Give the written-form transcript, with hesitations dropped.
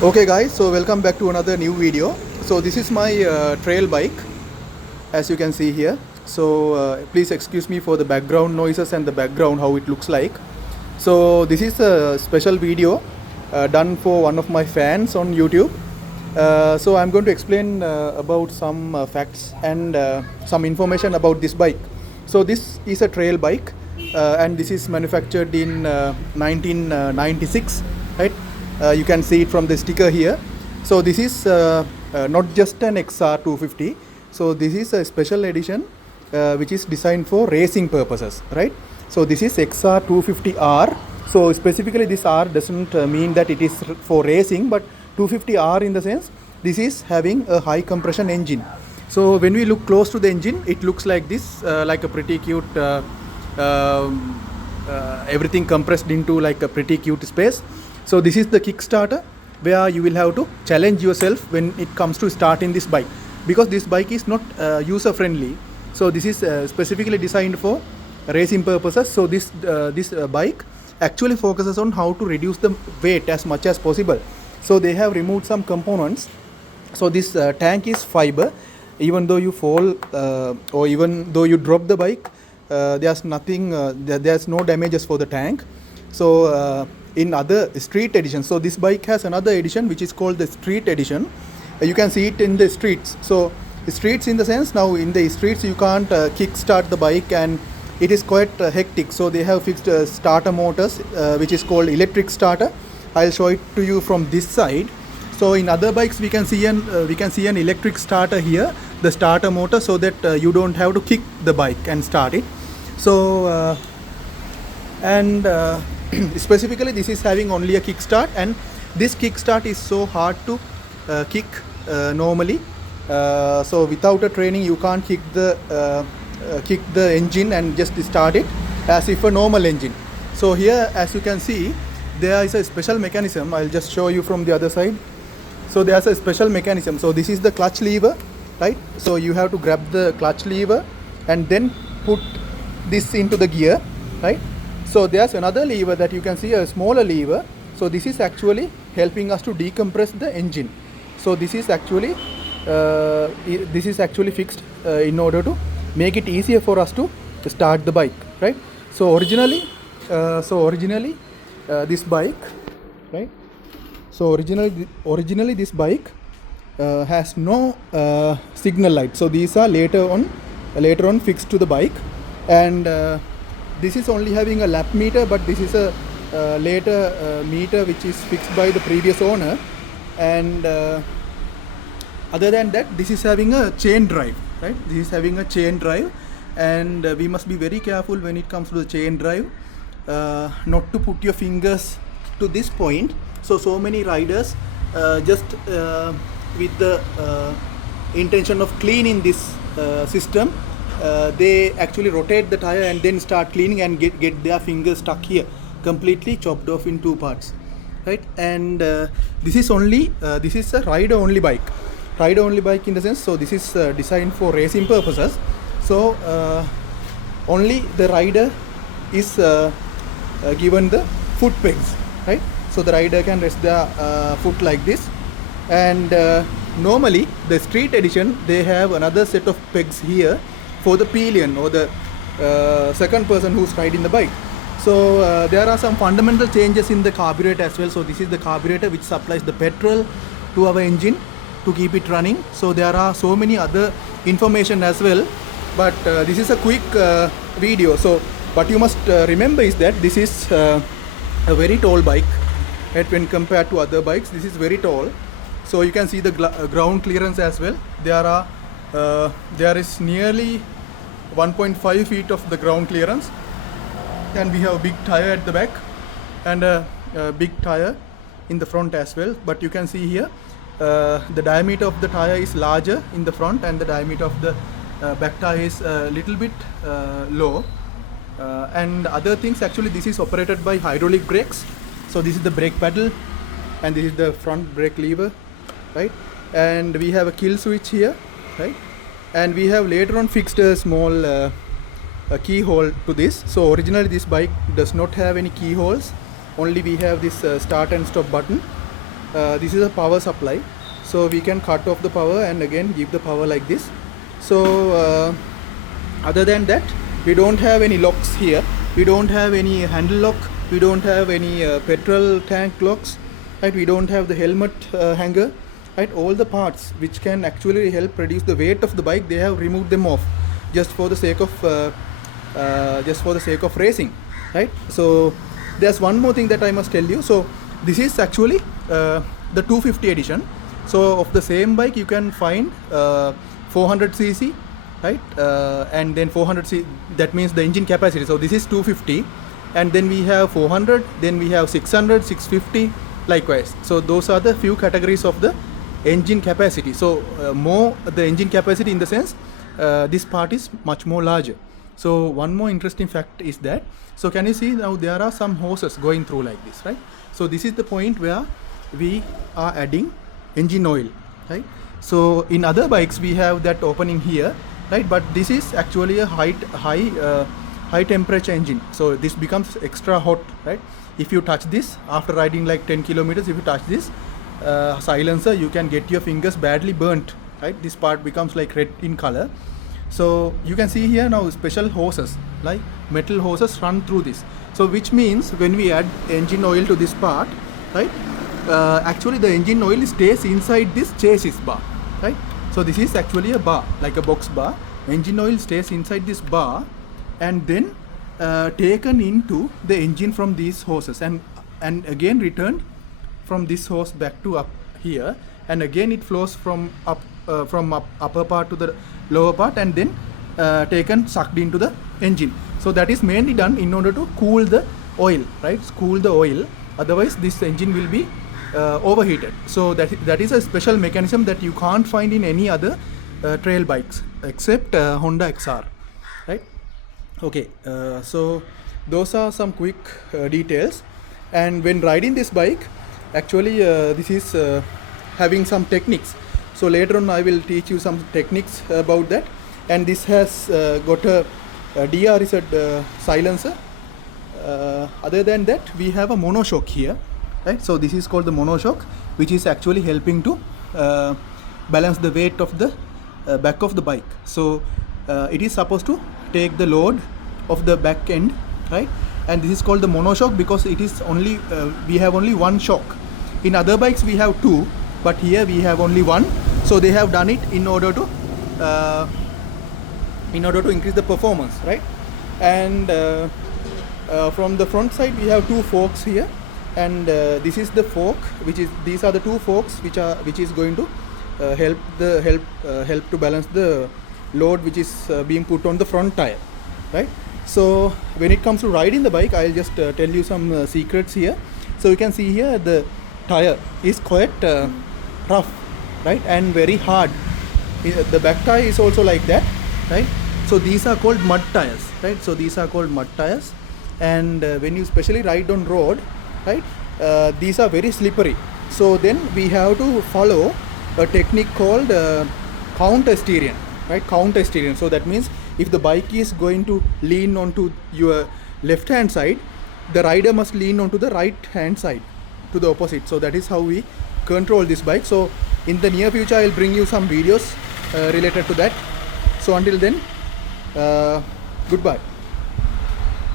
Okay guys, so welcome back to another new video. So this is my trail bike, as you can see here. So please excuse me for the background noises and the background how it looks like. So this is a special video done for one of my fans on YouTube. So I'm going to explain about some facts and some information about this bike. So this is a trail bike and this is manufactured in 1996, right? You can see it from the sticker here. So this is not just an XR250. So this is a special edition which is designed for racing purposes, right? So this is XR250R. So specifically this R doesn't mean that it is for racing, but 250R in the sense this is having a high compression engine. So when we look close to the engine, it looks like this, like a pretty cute, everything compressed into like a pretty cute space. So this is the Kickstarter where you will have to challenge yourself when it comes to starting this bike, because this bike is not user friendly. So this is specifically designed for racing purposes. So this bike actually focuses on how to reduce the weight as much as possible. So they have removed some components. So this tank is fiber. Even though you fall or even though you drop the bike, there's nothing, there's no damages for the tank. So in other street editions, so this bike has another edition which is called the street edition. You can see it in the streets. So streets in the sense, now in the streets you can't kick start the bike and it is quite hectic. So they have fixed starter motors which is called electric starter. I'll show it to you from this side. So in other bikes we can see an electric starter here, the starter motor, so that you don't have to kick the bike and start it. So specifically this is having only a kickstart, and this kickstart is so hard to kick normally. So without a training you can't kick the engine and just start it as if a normal engine. So here, as you can see, there is a special mechanism. I'll just show you from the other side. So there's a special mechanism. So this is the clutch lever, right? So you have to grab the clutch lever and then put this into the gear, right? So there's another lever that you can see, a smaller lever. So this is actually helping us to decompress the engine. So this is actually fixed in order to make it easier for us to start the bike, right? So originally this bike, right? So originally this bike has no signal light. So these are later on fixed to the bike, and this is only having a lap meter, but this is a later meter which is fixed by the previous owner. And other than that, this is having a chain drive, right? This is having a chain drive, and we must be very careful when it comes to the chain drive, not to put your fingers to this point. So many riders just with the intention of cleaning this system, they actually rotate the tire and then start cleaning and get their fingers stuck here, completely chopped off in two parts, right? And this is a rider only bike in the sense. So this is designed for racing purposes. So only the rider is given the foot pegs, right? So the rider can rest their foot like this. And normally the street edition, they have another set of pegs here for the pillion or the second person who's riding the bike. So there are some fundamental changes in the carburetor as well. So this is the carburetor which supplies the petrol to our engine to keep it running. So there are so many other information as well, but this is a quick video. So what you must remember is that this is a very tall bike, right? When compared to other bikes, this is very tall. So you can see the ground clearance as well. There is nearly 1.5 feet of the ground clearance, and we have a big tire at the back and a big tire in the front as well. But you can see here the diameter of the tire is larger in the front, and the diameter of the back tire is a little bit low. And other things, actually this is operated by hydraulic brakes. So this is the brake pedal and this is the front brake lever, right? And we have a kill switch here, right? And we have later on fixed a small keyhole to this. So originally this bike does not have any keyholes, only we have this start and stop button. this is a power supply, so we can cut off the power and again give the power like this. So other than that, we don't have any locks here, we don't have any handle lock, we don't have any petrol tank locks, right? We don't have the helmet hanger, right? All the parts which can actually help reduce the weight of the bike, they have removed them off just for the sake of racing, right? So there's one more thing that I must tell you. So this is actually the 250 edition. So of the same bike you can find 400cc, right? And then 400cc, that means the engine capacity. So this is 250, and then we have 400, then we have 600, 650, likewise. So those are the few categories of the engine capacity. So more the engine capacity in the sense this part is much more larger. So one more interesting fact is that, so can you see now there are some hoses going through like this, right? So this is the point where we are adding engine oil, right? So in other bikes we have that opening here, right? But this is actually a high temperature engine, so this becomes extra hot, right? If you touch this after riding like 10 kilometers, if you touch this silencer, you can get your fingers badly burnt, right? This part becomes like red in color. So you can see here now special hoses, like metal hoses run through this. So which means when we add engine oil to this part, right, actually the engine oil stays inside this chassis bar, right? So this is actually a bar, like a box bar. Engine oil stays inside this bar and then taken into the engine from these hoses, and again returned from this hose back to up here, and again it flows from upper part to the lower part, and then sucked into the engine. So that is mainly done in order to cool the oil, right? Cool the oil, otherwise this engine will be overheated. So that is a special mechanism that you can't find in any other trail bikes except Honda XR, right? Okay, so those are some quick details. And when riding this bike, actually this is having some techniques. So later on I will teach you some techniques about that. And this has got a DRZ silencer. Other than that, we have a monoshock here, right? So this is called the monoshock, which is actually helping to balance the weight of the back of the bike. So it is supposed to take the load of the back end, right? And this is called the monoshock because it is only we have only one shock. In other bikes we have two, but here we have only one. So they have done it in order to increase the performance, right? And from the front side we have two forks here, and this is the fork, these are the two forks which is going to help to balance the load which is being put on the front tire, right? So when it comes to riding the bike, I'll just tell you some secrets here. So you can see here the tire is quite rough, right, and very hard. The back tire is also like that, right? So these are called mud tires, right? So these are called mud tires, and when you especially ride on road, right, these are very slippery. So then we have to follow a technique called counter steering, right? Counter steering. So that means if the bike is going to lean onto your left hand side, the rider must lean onto the right hand side, to the opposite. So that is how we control this bike. So in the near future I will bring you some videos related to that. So until then, goodbye.